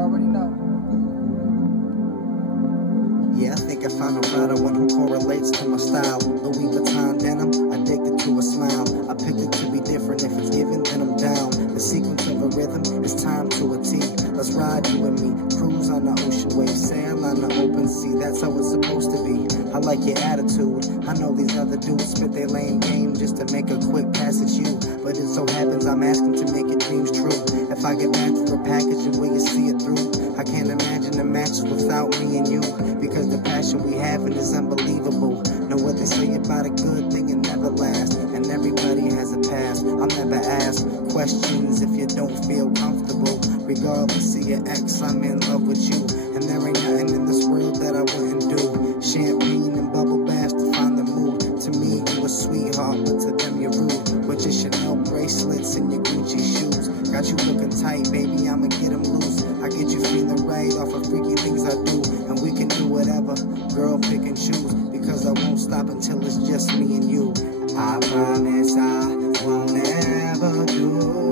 already know. Yeah, I think I found a rider, one who correlates to my style. Louis Vuitton denim, addicted to a smile. I picked it to be different, if it's given, then I'm down. The sequence of a rhythm is time to a T. Let's ride, you and me, cruise on the ocean wave, sail on the open sea. That's how it's supposed to be. I like your attitude. I know these other dudes spit their lame game just to make a quick pass at you, but it so happens I'm asking to make your dreams true. If I get back to the package, will you see it through? I can't imagine the matches without me and you, because the passion we have is unbelievable. Know what they say about a good thing, it never lasts, and everybody has a past. I'll never ask questions if you don't feel comfortable. Regardless of your ex, I'm in love with you, and there ain't nothing in this world that I wouldn't do. Champagne and bubble baths to find the mood. To me, you a sweetheart, but to them you're rude. With your Chanel bracelets and your Gucci shoes, got you looking tight, baby, I'ma get them loose. I get you feeling right off of freaky things I do, and we can do whatever, girl, pick and choose, because I won't stop until it's just me and you. I promise I won't ever do